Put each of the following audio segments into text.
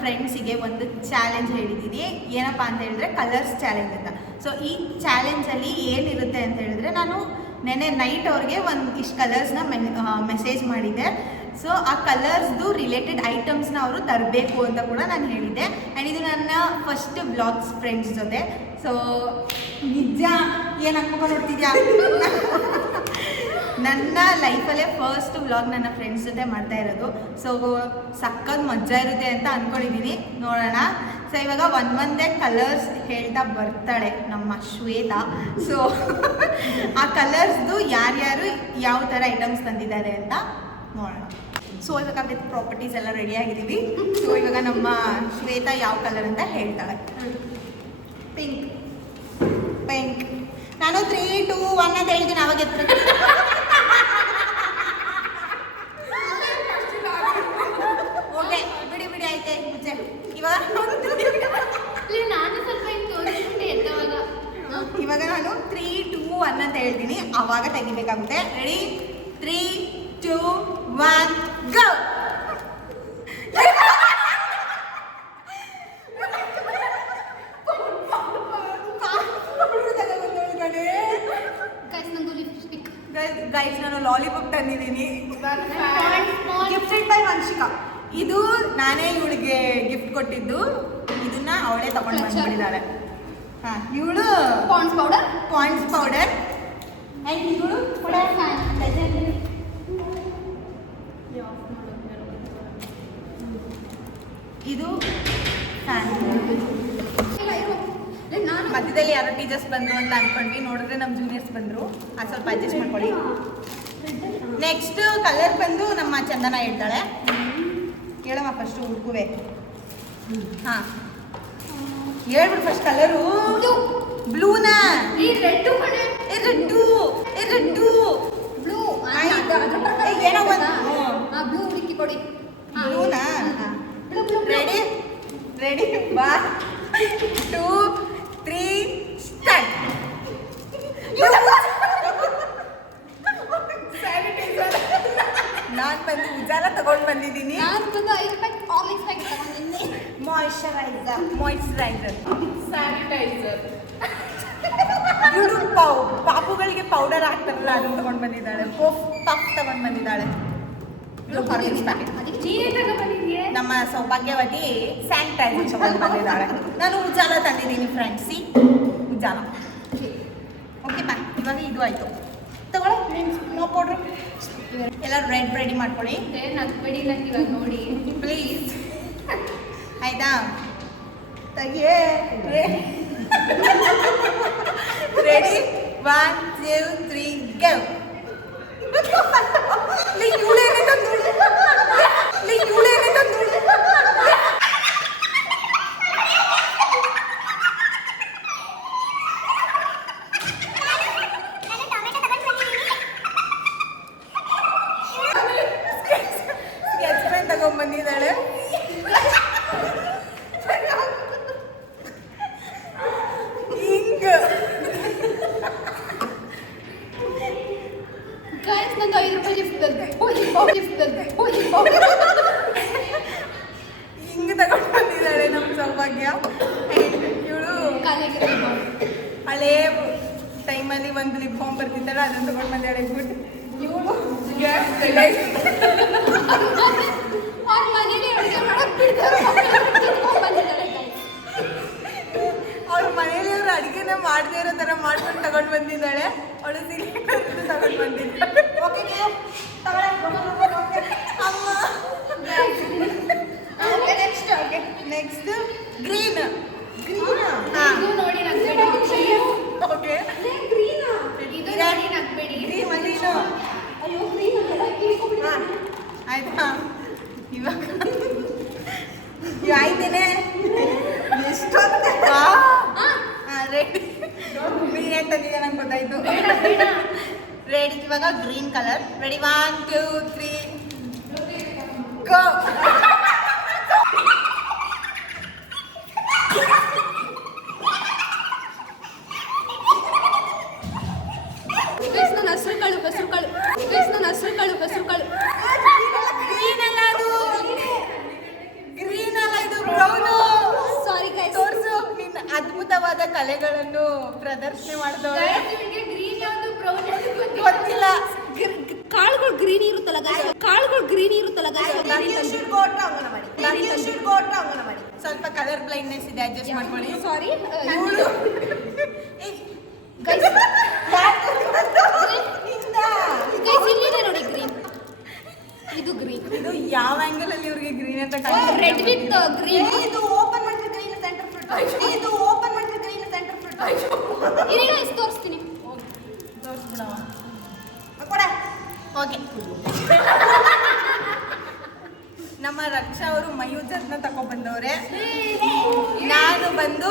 ಫ್ರೆಂಡ್ಸಿಗೆ ಒಂದು ಚಾಲೆಂಜ್ ಹೇಳಿದ್ದೀನಿ. ಏನಪ್ಪ ಅಂತ ಹೇಳಿದ್ರೆ ಕಲರ್ಸ್ ಚಾಲೆಂಜ್ ಅಂತ. ಸೊ ಈ ಚಾಲೆಂಜಲ್ಲಿ ಏನಿರುತ್ತೆ ಅಂತ ಹೇಳಿದ್ರೆ, ನಾನು ನೆನ್ನೆ ನೈಟ್ ಅವ್ರಿಗೆ ಇಷ್ಟು ಕಲರ್ಸ್ನ ಮೆಸೇಜ್ ಮಾಡಿದ್ದೆ. ಸೊ ಆ ಕಲರ್ಸ್ದು ರಿಲೇಟೆಡ್ ಐಟಮ್ಸ್ನ ಅವರು ತರಬೇಕು ಅಂತ ಕೂಡ ನಾನು ಹೇಳಿದ್ದೆ. ಆ್ಯಂಡ್ ಇದು ನನ್ನ ಫಸ್ಟ್ ಬ್ಲಾಗ್ಸ್ ಫ್ರೆಂಡ್ಸ್ ಜೊತೆ. ಸೊ ನಿಜ ಏನು ಹಾಕ್ಕೊಂಡು ನೋಡ್ತಿದ್ಯಾ, ನನ್ನ ಲೈಫಲ್ಲೇ ಫಸ್ಟ್ ವ್ಲಾಗ್ ನನ್ನ ಫ್ರೆಂಡ್ಸ್ ಜೊತೆ ಮಾಡ್ತಾ ಇರೋದು. ಸೊ ಸಕ್ಕತ್ ಮಜಾ ಇರುತ್ತೆ ಅಂತ ಅಂದ್ಕೊಂಡಿದ್ದೀನಿ, ನೋಡೋಣ. ಸೊ ಇವಾಗ ಒಂದೇ ಕಲರ್ಸ್ ಹೇಳ್ತಾ ಬರ್ತಾಳೆ ನಮ್ಮ ಶ್ವೇತಾ. ಸೊ ಆ ಕಲರ್ಸ್ದು ಯಾರ್ಯಾರು ಯಾವ ಥರ ಐಟಮ್ಸ್ ತಂದಿದ್ದಾರೆ ಅಂತ ನೋಡೋಣ. ಸೊ ಇವಾಗ ವಿತ್ ಪ್ರಾಪರ್ಟೀಸ್ ಎಲ್ಲ ರೆಡಿ ಆಗಿದ್ದೀವಿ. ಸೊ ಇವಾಗ ನಮ್ಮ ಶ್ವೇತಾ ಯಾವ ಕಲರ್ ಅಂತ ಹೇಳ್ತಾಳೆ. Pink pink. ನಾನು 3, 2, 1 ಅಂತ ಹೇಳ್ತೀನಿ. ಅವಾಗ ಎತ್ಬೇಕು. ಓಕೆ ಬಿಡಿ ಬಿಡಿ ಆಯ್ತೆ ಮುಂಚೆ. ಇವಾಗ ಇವಾಗ ನಾನು 3, 2, 1 ಅಂತ ಹೇಳ್ತೀನಿ. ಅವಾಗ ತೆಗಿಬೇಕಾಗುತ್ತೆ. ರೆಡಿ? 3, 2, 1 ಗೋ. ಗೈಸ್ ನಾನು ಲಾಲಿಪಾಪ್ ತಂದಿದ್ದೀನಿ, ಗಿಫ್ಟೆಡ್ ಬೈ ವಂಶಿಕಾ. ಇದು ನಾನೇ ಇವಳಿಗೆ ಗಿಫ್ಟ್ ಕೊಟ್ಟಿದ್ದು. ಇದನ್ನ ಅವಳೇ ತಗೊಂಡು ಬಂದ್ಬಿಟ್ಟಿದ್ದಾಳೆ. ಹಾಂ, ಇವಳು ಪಾಂಡ್ಸ್ ಪೌಡರ್ ಆ್ಯಂಡ್ ಇವಳು ಇದು ಫ್ಯಾನ್. ಮಧ್ಯದಲ್ಲಿ ಯಾರೋ ಟೀಚರ್ಸ್ ಬಂದರು ಅಂತ ಅಂದ್ಕೊಂಡ್ವಿ, ನೋಡಿದ್ರೆ ನಮ್ಮ ಜೂನಿಯರ್ಸ್ ಬಂದರು. ಅದು ಸ್ವಲ್ಪ ಅಡ್ಜಸ್ಟ್ ಮಾಡ್ಕೊಳ್ಳಿ. ನೆಕ್ಸ್ಟ್ ಕಲರ್ ಬಂದು ನಮ್ಮ ಚಂದನ ಹೇಳ್ತಾಳೆ. ಹೇಳಮ್ಮ ಫಸ್ಟು ಹುಡುಕುವೆ. ಹಾಂ ಹೇಳ್ಬಿಡು ಫಸ್ಟ್ ಕಲರು. ಬ್ಲೂನಾ? Red blue. ಏನೋ ಬ್ಲೂ ಹುಡುಕಿ ಕೊಡಿ. ಬ್ಲೂನಾ? Ready 1, 2, 3 start. ನಾನು ಬಂದು ಉಜಾಲ ತಗೊಂಡು ಬಂದಿದ್ದೀನಿ. Moisturiser sanitiser. ಇವಳು ಪಾಪುಗಳಿಗೆ ಪೌಡರ್ ಹಾಕ್ತಾರಲ್ಲ, ಅದನ್ನು ತಗೊಂಡು ಬಂದಿದ್ದಾಳೆ. ಪಫ್ ತಗೊಂಡು ಬಂದಿದ್ದಾಳೆ. ನಮ್ಮ ಸೌಭಾಗ್ಯವತಿ ಸ್ಯಾನಿಟೈಸರ್ ತಗೊಂಡು ಬಂದಿದ್ದಾಳೆ. ನಾನು ಉಜಾಲ ತಂದಿದ್ದೀನಿ ಫ್ರೆಂಡ್ಸ್. ಉಜಾಲ ಓಕೆ ಬಾ. ಇವಾಗ ಇದು ಆಯಿತು, ತಗೊಳ್ಳಿ. ನೋ ಪೌಡ್ರು ಎಲ್ಲ ರೆಡಿ ಮಾಡ್ಕೊಳ್ಳಿ. ಇವಾಗ ನೋಡಿ ಪ್ಲೀಸ್, ಆಯ್ತಾ? ತೆಗಿಯೇ. ರೆಡಿ 1, 2, 3 ಗೋ. ತಗೊಂಡ್ಬಂದಿದ್ದಾಳೆ. ಹಿಂಗ ನಂದು 5 ರೂಪಾಯಿ ಗಿಫ್ಟ್ ಹಿಂಗೆ ತಗೊಂಡು ಬಂದಿದ್ದಾಳೆ ನಮ್ಮ ಸೌಭಾಗ್ಯ. ಇವಳು ಹಳೇ ಟೈಮಲ್ಲಿ ಒಂದು ಲಿಪ್ ಬಾಮ್ ಬರ್ತಿದ್ದಲ್ಲ, ಅದನ್ನು ತಗೊಂಡು ಬಂದಿದ್ದಾಳೆ. ಗುಡ್. ಇವಳು ಅವ್ರ ಮನೇಲಿ ಅವರು ಅಡುಗೆನ ಮಾಡದೇ ಇರೋ ಥರ ಮಾಡ್ಕೊಂಡು ತಗೊಂಡು ಬಂದಿದ್ದಾಳೆ. ಅವಳು ಸಿಲಿಂಡರ್ ತಗೊಂಡು ಬಂದಿದ್ದಾಳೆ. Okay next green. ನೋಡಿ ಓಕೆ ಆಯ್ತಾ? ಇವಾಗ ಆಯ್ತೇನೆ. ಎಷ್ಟೊಂದು ರೆಡಿ ಗ್ರೀನ್ ಅಂತಂದಿದೆ ನಂಗೆ ಗೊತ್ತಾಯ್ತು. ರೆಡಿ ಇವಾಗ ಗ್ರೀನ್ ಕಲರ್. ರೆಡಿ 1, 2, 3 ಗೋ. ಹೆಸರು ಕಾಳು. ಗ್ರೀನ್ ಅಲ್ಲ, ಅದು ಗ್ರೀನ್ ಅಲ್ಲ, ಇದು ಗೊತ್ತಲ್ಲ ಸ್ವಲ್ಪ ಕಲರ್ ಬ್ಲೈಂಡ್ನೆಸ್ ಇದೆ, ಅಡ್ಜಸ್ಟ್ ಮಾಡ್ಕೊಳ್ಳಿ. ಸಾರಿ ಇಲ್ಲಿದೆ ನೋಡಿ ಗ್ರೀನ್. ಇದು ಗ್ರೀನ್. ಇದು ಯಾವ ಆಂಗಲ್ ಅಲ್ಲಿ ಇವ್ರಿಗೆ ಗ್ರೀನ್ ಅಂತ ರೆಡ್ ವಿತ್ ಗ್ರೀನ್. ಇದು ಓಪನ್ ಮಾಡಿದ್ರೆ ಗ್ರೀನ್ ಸೆಂಟರ್ ಫ್ರೂಟ್. ಇದು ಓಪನ್ ಮಾಡಿದ್ರೆ ಗ್ರೀನ್ ಸೆಂಟರ್ ಫ್ರೂಟ್. ಈಗ ಎಷ್ಟು ತೋರಿಸ್ತೀನಿ, ತೋರಿಸ್ಬಿಡವ ಕೊಡ. ಓಕೆ, ನಮ್ಮ ರಕ್ಷಾ ಅವರು ಮಯೂಜರ್ನ ತಗೊಂಡ್ಬಂದವ್ರೆ. ನಾನು ಬಂದು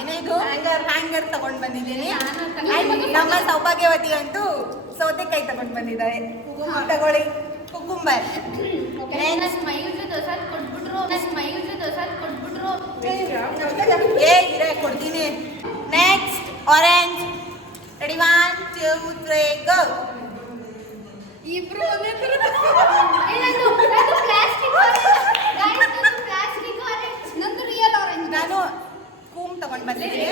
ಏನೇದು ಹ್ಯಾಂಗರ್ ತಗೊಂಡ್ ಬಂದಿದ್ದೀನಿ. ನಮ್ಮ ಸೌಭಾಗ್ಯವತಿ ಅಂತೂ ಸೌತೆಕಾಯಿ ತಗೊಂಡ್ ಬಂದಿದ್ದಾರೆ. ತಗೊಳ್ಳಿ, ಕುಕುಂಬರ್. ಕೊಡ್ತೀನಿ. Next orange. ರೆಡಿ 1 2 3 ಗೋ. ಇಬ್ರು ಒಂದೇ ತರ. ಪ್ಲಾಸ್ಟಿಕ್ ಆರೆಂಜ್, ನಂದು ರಿಯಲ್ ಆರೆಂಜ್. ನಾನು ಕೂಮ್ ತಗೊಂಡು ಬಂದಿದ್ದೀನಿ.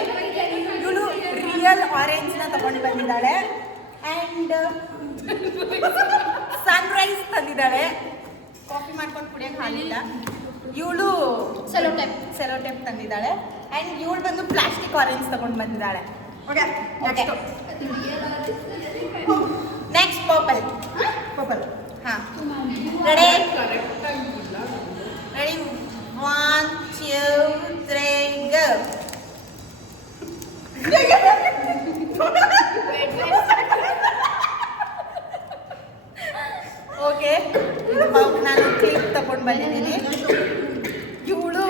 ಇವಳು ರಿಯಲ್ ಆರೆಂಜ್ ನ ತಗೊಂಡು ಬಂದಿದ್ದಾಳೆ. And Sunrise ತಂದಿದ್ದಾಳೆ. ಕಾಫಿ ಮಾಡ್ಕೊಂಡು ಕುಡಿಯೋಕೆ ಹಾಲಿಲ್ಲ. ಇವಳು ಸೆಲೋ ಟೇಪ್ ತಂದಿದ್ದಾಳೆ. ಅಂಡ್ ಇವಳು ಬಂದು ಪ್ಲಾಸ್ಟಿಕ್ ಆರೆಂಜ್ ತಗೊಂಡು ಬಂದಿದ್ದಾಳೆ. Next purple. ಹಾಂ, ರೆಡಿ 1 2 3 ಗೋ. ಓಕೆ, ನಾನು ಕ್ಲಿಪ್ ತಗೊಂಡು ಬಂದಿದ್ದೀನಿ. ಇವಳು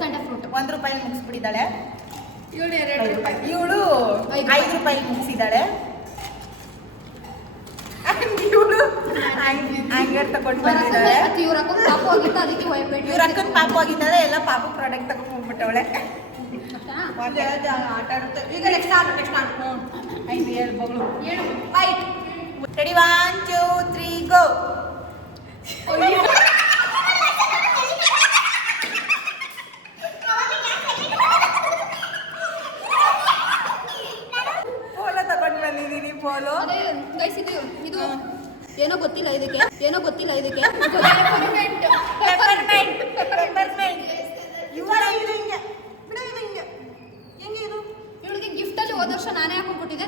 ₹1 ಮುಗಿಸ್ಬಿಟ್ಟಿದ್ದಾಳೆ. ಇವಳು ₹5 ಮುಗಿಸಿದ್ದಾಳೆ. ಇವಳು ಹ್ಯಾಂಗರ್ ತಗೊಂಡು ಬಂದಿದ್ದಾಳೆ. ಇವ್ರ ಅಕ್ಕನ ಪಾಪು ಆಗಿದ್ದಾಳೆ. ಎಲ್ಲ ಪಾಪು ಪ್ರಾಡಕ್ಟ್ ತಗೊಂಡು ಹೋಗ್ಬಿಟ್ಟವಳೆ. ಆಟ ಆಡುತ್ತೆ ಈಗ. ರೆಡಿ 1 2 3 ಗೋ. ಪೋಲೋ ತಗೊಂಡು ಬಂದಿದ್ದೀನಿ. ಪೋಲೋ ಇದು ಏನೋ ಗೊತ್ತಿಲ್ಲ ಇದಕ್ಕೆ. ಇವಳಿಗೆ ಗಿಫ್ಟ್ ಅಲ್ಲಿ ಹೋದ ವರ್ಷ ನಾನೇ ಹಾಕೊಂಡ್ಬಿಟ್ಟಿದ್ದೆ.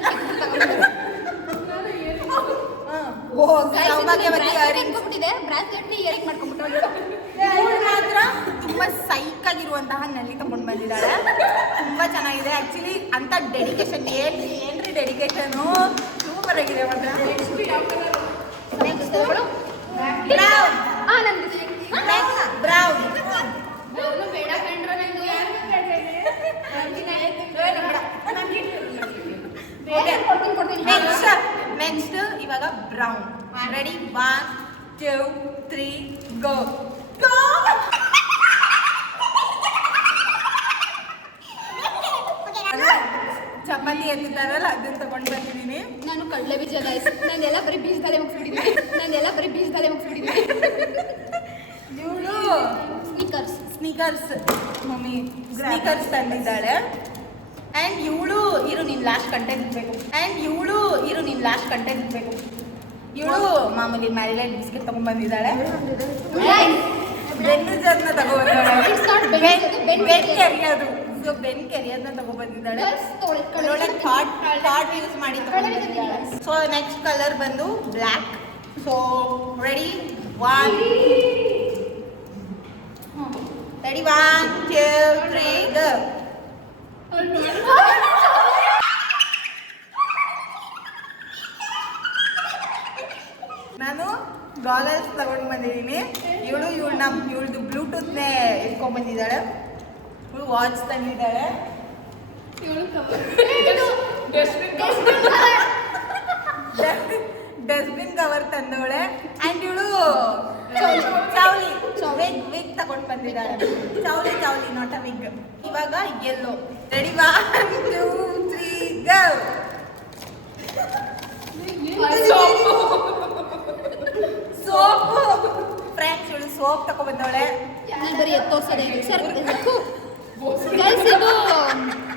ಬ್ರಾಸ್ಲೆಟ್ ಇಯರಿಂಗ್ ಮಾಡ್ಕೊಂಡ್ಬಿಟ್ಟು ಮಾತ್ರ ತುಂಬಾ ಸೈಕ್ ಆಗಿರುವಂತಹ ನಲ್ಲಿ ತಗೊಂಡು ಬಂದಿದ್ದಾಳೆ. ತುಂಬಾ ಚೆನ್ನಾಗಿದೆ. ಆಕ್ಚುಲಿ ಅಂತ ಡೆಡಿಕೇಶನ್ ಏನ್ರಿ ಡೆಡಿಕೇಶನು ಸೂಪರ್ ಆಗಿದೆ ಮಾತ್ರ. Next brown. ಬೇಡ ನೆಕ್ಸ್ಟ್ ಇವಾಗ ಬ್ರೌನ್. ರೆಡಿ 1 2 3 ಗೋ. ಚಪಾತಿ ಎತ್ತಿದ್ದಾರಲ್ಲ ಅದನ್ನ ತಗೊಂಡು ಬಂದಿದ್ದೀನಿ. ನಾನು ಕಡಲೆ ಬೀಜ ನಂದೆಲ್ಲ ಬರೀ ಬೀಜದಲ್ಲೇ ಮುಗಿಸ್ಬಿಟ್ಟಿದ್ದೀನಿ. ಇವಳು ಸ್ನೀಕರ್ಸ್ ಮಮ್ಮಿ ಸ್ನೀಕರ್ಸ್ ತಂದಿದ್ದಾಳೆ. ಅಂಡ್ ಇವಳು ಇರು ನಿನ್ ಲಾಸ್ಟ್ ಕಂಟೆಂಟ್ ಇರ್ಬೇಕು. ಇವಳು ಮಾಮೂಲಿ ಮ್ಯಾರಿಲೈಟ್ ಬಿಸ್ಕೆಟ್ ತಗೊಂಡ್ ಬಂದಿದ್ದಾಳೆ. ಬೆನ್ನು ಜರ್ನ ತಗೊಂಡ್ಬಂದಿದ್ದಾಳೆ. ಬೆನ್ ಕೆರಿಯೋದನ್ನ ತಗೊಂಡ್ಬಂದಿದ್ದಾಳೆ. ಥಾಟ್ ಯೂಸ್ ಮಾಡಿ ತಗೊಂಡ್ಬಂದಿದ್ದಾಳೆ. ಸೊ ನೆಕ್ಸ್ಟ್ ಕಲರ್ ಬಂದು ಬ್ಲ್ಯಾಕ್. So ready 1 2 3 go. ನಾನು ಗಾಗಲ್ಸ್ ತಗೊಂಡು ಬಂದಿದ್ದೀನಿ. ಇವಳ್ದು ಬ್ಲೂಟೂತ್ನೇ ಇಟ್ಕೊಂಡ್ ಬಂದಿದ್ದಾಳೆ. ಇವಳು ವಾಚ್ ತಂದಿದ್ದಾಳೆ. ಡಸ್ಟ್ಬಿನ್ ಕವರ್ ತಂದವಳೆ. ಅಂಡ್ ಇವಳು ಚೌಲಿ ವಿಗ್ ತಗೊಂಡು ಬಂದಿದ್ದಾಳೆ. ಚೌಲಿ ನಾಟ್ ಅ ವಿಗ್. ಇವಾಗ yellow. Ready 1 2 3 go. Soap friends, ಇವಳು ಸೋಪ್ ತಗೊಂಡ್ಬಂದವಳೆ. ನಾನು ಬರೀ ತೋರ್ಸೋದೇ ಸರ್. ಗೈಸ್ ಇದು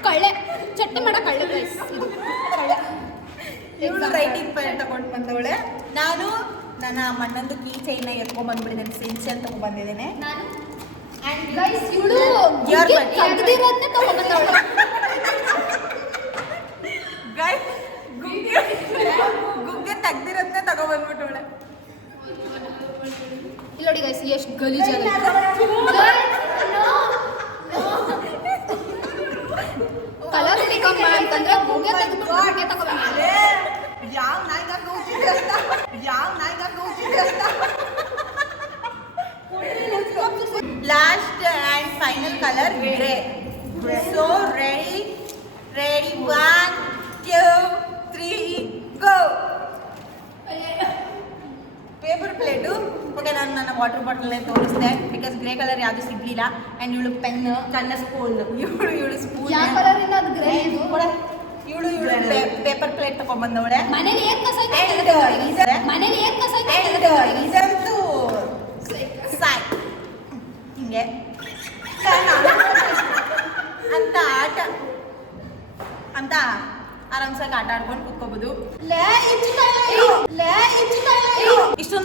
ಕಳ್ಳೆ ಚಟ್ನಿ ಮಾಡೋ ಕಳ್ಳೆ ಗೈಸ್. ಇದು ಇವಳು ರೈಟಿಂಗ್ ಪೆನ್ ತಗೊಂಡು ಬಂದವಳೆ. ನಾನು ನಾನು ಆ ಮಣ್ಣೊಂದು ಕೀ ಚೈನ್ನ ಎತ್ಕೊಂಡ್ಬಂದ್ಬಿಟ್ಟಿದ್ದೇನೆ ಸಿಲ್ಸನ್ ತಗೊಂಡ್ಬಂದಿದ್ದೇನೆ ನಾನು ಆ್ಯಂಡ್ ಗೈಸ್ ಇವಳು Your bad. ತೆಗ್ದಿರೋದ್ನ ತಗೊಂಡ್ಬಂದವಳು. ಗುಗ್ಗೆ ತೆಗ್ದಿರೋದನ್ನ ತಗೊಬಂದ್ಬಿಟ್ಟವಳೆ. ಇಲ್ಲಿ ನೋಡಿ ಗೈಸ್ ಎಷ್ಟು ಗಲೀಜಾಗಿ ಕಲರ್ ಹುಡಿಕಮ್ಮ ಅಂತಂದ್ರೆ ಗುಗ್ಗೆ ತೆಗೆದು ಗುಗ್ಗೆ ತಗೊಂಡ್ಬಂದ. ಯಾವ ನಾಯಿಗಾಗ ಹೋಗ್ತಿದ್ದೆ ಅಂತ last and final colour grey. So ready 1 2 3 go. Paper plate okay. ನಾನು ನನ್ನ ವಾಟರ್ ಬಾಟಲ್ನೇ ತೋರಿಸ್ದೆ ಬಿಕಾಸ್ ಗ್ರೇ ಕಲರ್ ಯಾವುದು ಸಿಗಲಿಲ್ಲ. ಆ್ಯಂಡ್ ಇವಳು ಪೆನ್, ನನ್ನ ಸ್ಪೂನ್, ಇವಳು ಸ್ಪೂನ್. ಯಾವ ಕಲರ್ ಇಂದ ಅದು ಗ್ರೇ ಇದು? ಇವಳು ಪೇಪರ್ ಪ್ಲೇಟ್ ತಗೊಂಡ್ಬಂದವಳೆ. ಮನೇಲಿ ಏನ್ ಕಸ ಐತೆ And ಕೆಳಗಡೆ? ಮನೇಲಿ ಏನ್ ಕಸ ಐತೆ ಕೆಳಗಡೆ? ಇದಂತೂ ಸಾಯ್ ಹಿಂಗೆ ಅಂತ ಆರಾಮ್ಸಾಗಿ ಆಟ ಆಡ್ಕೊಂಡು ಕುತ್ಕೋಬಹುದು. ಇಷ್ಟು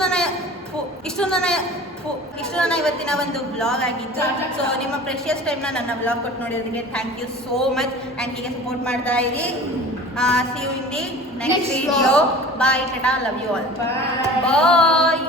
ನನ್ನ ಇವತ್ತಿನ ಒಂದು ವ್ಲಾಗ್ ಆಗಿತ್ತು. ಸೊ ನಿಮ್ಮ ಪ್ರೆಷಿಯಸ್ ಟೈಮ್ನ ನನ್ನ ವ್ಲಾಗ್ ಕೊಟ್ಟು ನೋಡಿರೋದಕ್ಕೆ thank you so much. And ಹೀಗೆ ಸಪೋರ್ಟ್ ಮಾಡ್ತಾ ಇರಿ. See you in the next video. Bye tata, love you all. Bye.